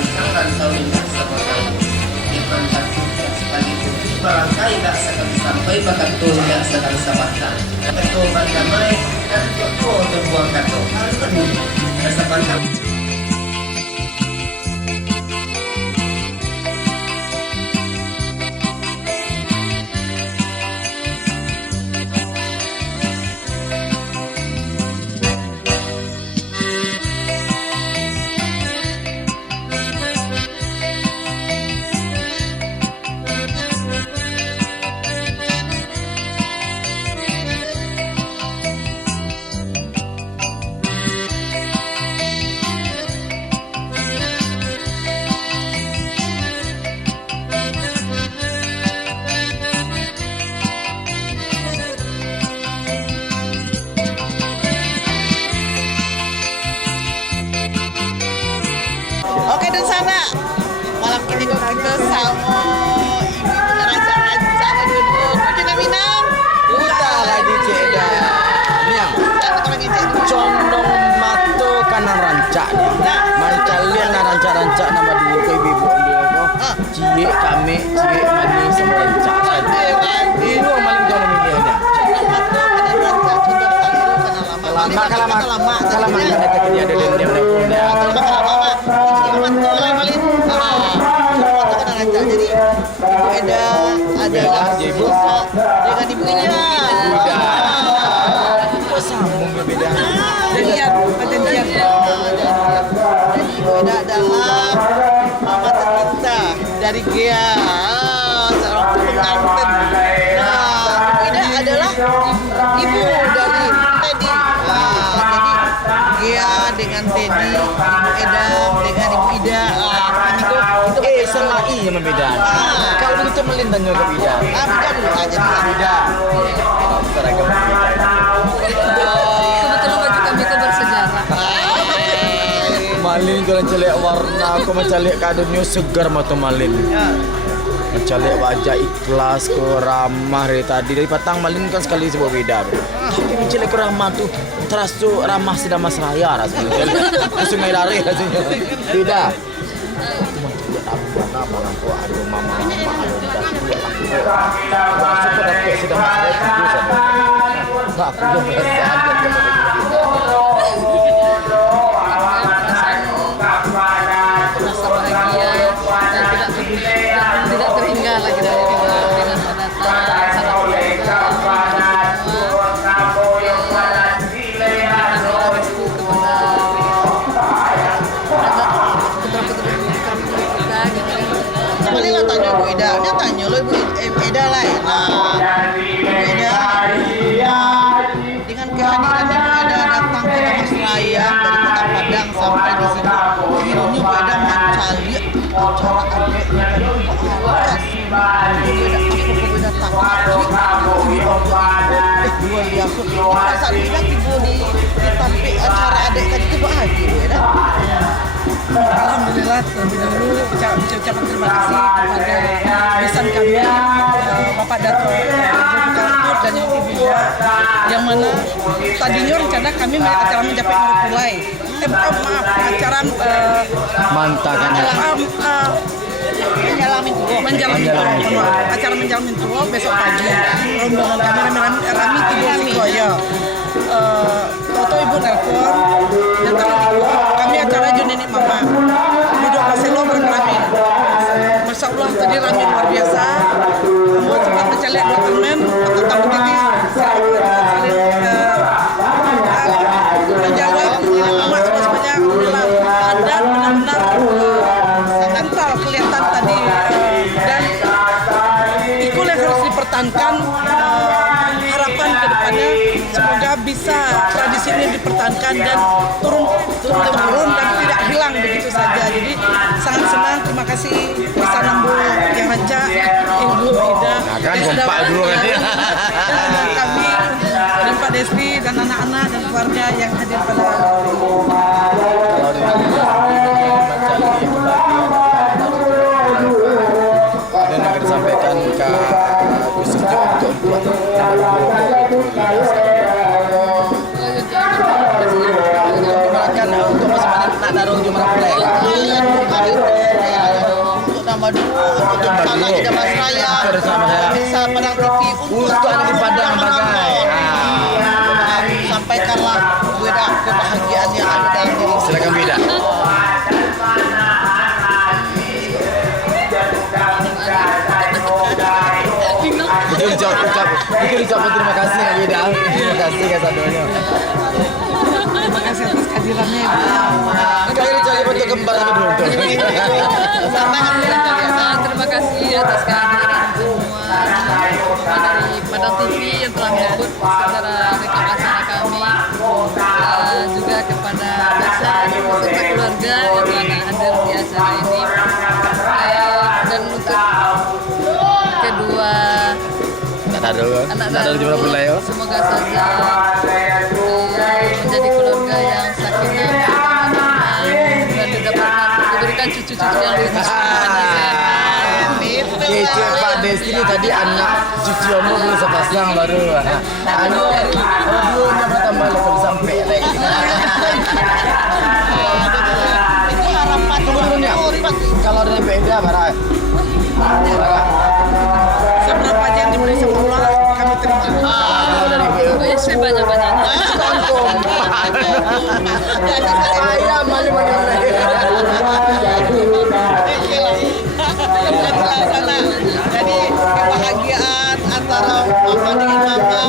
ransang-ransau indah sama kamu. Iman tertutup sekalipun barangkali tak sekali sampai bahkan tidak sekali sabata. Ketua damai dan ketua terbuang kato. Aduh, rasa mantap. Oke dan sana malam ini kita sama ibu raja-raja duduk di Minang. Udah lagi ceda. Miang. Condong mato kanan rancak nih. Manca lian na rancak-rancak nama dulu ke ibu dia ko. Cie kami, cie manis sama rancak saja. Ini maling kau nama dia ada. Lama ada kejadian dia Jadi Ibu Eda adalah ibu dengan ibunya. Kok sambung berbeda? Jadi Ibu Eda adalah mama tercinta dari Gia, seorang pengantin. Nah, Ibu Eda adalah ibu dari Teddy. Jadi Gia dengan Teddy, Ibu Eda dengan Ibu Ida. Itu sama I yang berbeda. Kalau begitu melintangnya ke beda. Beda dulu aja. Beda. Seragam berbeda. Kebetulan baju kami itu bersejarah. Malin kalau celik warna, aku mencalik kadonya segar mata malin. Mencalik wajah ikhlas, ke ramah dari tadi. Dari patang malin kan sekali sebuah beda. Tapi mencalik ke ramah tuh terasa ramah sedang mas raya rasanya. Sungai Dare rasanya. Beda. Nama lampu aduh mama aduh dah masuk ke dapat sudah masuk itu saja. Tak belum berasa Rasa bahagia dan tidak terhingga lagi dari dengan Kembalilah tanya Ibu Eda, dia tanya lo Ibu Eda lah ya. Nah, Ibu Eda dengan kehadiran Ibu Eda datang ke Damastraya dari Kota Padang sampai di sini, akhirnya Ibu Eda mencari cara adiknya keras. Ibu Eda takut, luar biasa. Perasaan kita Ibu ditampik acara adik tadi itu bahagia Ibu Eda. Alhamdulillah terlebih dahulu ucapan terima kasih kepada besan kami Bapak Dato' Kartut dan Ibu Ida yang mana tadinya rencana kami acara mencapai Marupulai acara menjalamin tua besok pagi rombongan kami rame tidur Sikoyo. Toto Ibu telepon dan kami acara Junini Mama duduk Marcelo berkami. Masya Allah tadi rame luar biasa. Kamu sempat mencari dua teman atau tamu ini menjawab Mama semuanya alhamdulillah dan benar-benar kental kelihatan tadi dan ikut yang harus dipertahankan. Harapan ke depannya semoga bisa tradisi ini dipertahankan dan turun dan tidak hilang begitu saja. Jadi sangat senang, terima kasih bisa nambung yang rancak Ibu Ida yang sudah dulu kan dia. Dan kami dan Pak Desti dan anak-anak dan keluarga yang hadir pada hari ini. Dan akan disampaikan ke khususnya untuk untuk masing-masing nak darung cuma play. di Damasraya, Dari Damasraya. bisa Padang TV Untuk anak di Padang menonton. bagai. Sampaikanlah kebahagiaan yang ada dalam diri. Silakan Bida. Itu ucap terima kasih Kak Bida. Terima kasih Kak Sadonya. Terima kasih atas kehadirannya Ibu. Kalian dicari bentuk kembar tapi beruntung. Terima kasih atas kehadiran semua dari Padang TV yang telah meliput secara rekam acara kami. Juga kepada Basa beserta keluarga yang telah hadir di acara ini. Dan untuk kedua anak Daru, semoga saja menjadi keluarga yang sakinah dan diberikan cucu-cucu yang lebih Kece Pak Destiny tadi anak cuci Omo belum sepasang baru. Anu belum tambah level sampai lagi. Itu harapan Kemudiannya kalau dari beda barang. seberapa aja yang diberi semula kami terima. Kalau dari BU istri banyak-banyaknya. tonton. Saya mana. Jadi kebahagiaan antara mama dengan mama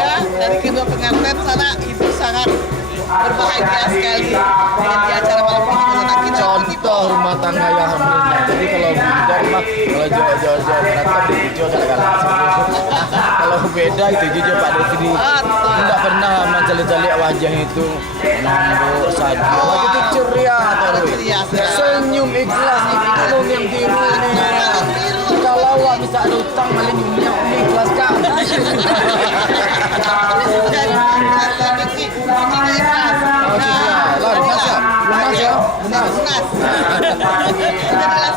ya dari kedua pengantin sana itu sangat berbahagia sekali dengan di acara malam ini karena kita Contoh rumah tangga yang harmonis. Jadi kalau beda mah kalau jauh-jauh berarti di hijau kadang-kadang. Kalau beda itu jujur Pak Destiny tidak pernah mencari-cari wajah itu nambuk saja. Wajah itu ceria terus. Senyum ikhlas itu yang tiru nih. Kalau awak bisa ada utang malah nyumnya ikhlaskan. Oh ceria. Lah lunas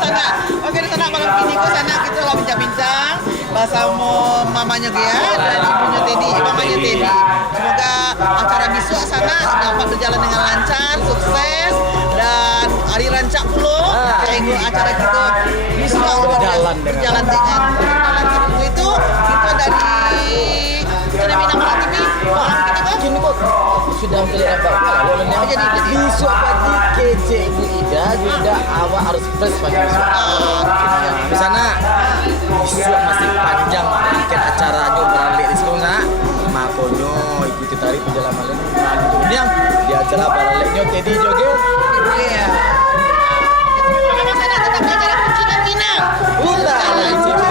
ya. Oke di sana malam ini ke sana kita lah bincang-bincang bahasa mamanya Gia dan ibunya Teddy, mamanya Teddy. Semoga acara besok sana dapat berjalan dengan lancar, sukses dan hari rancak pula yaitu acara kita besok berjalan dengan lancar. Itu kita dari Fenomena Malam TV malam kita Kini kok sudah melihat kalau jadi besok pagi kece Ibu Ida juga awak harus fresh pagi besok. Di sana besok masih panjang bikin acaranya beralih di sana. Makonyo ikuti tari penjalan malam kemudian di acara baraliknya Teddy joget. Iya. Sama sana tetap acara kuncikan Tina. Ulah cinta.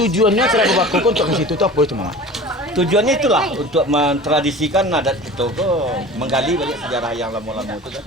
Tujuannya cara Babako untuk ke situ tuh apa itu Mama? Tujuannya itulah untuk mentradisikan adat kita ke menggali balik sejarah yang lama-lama itu kan.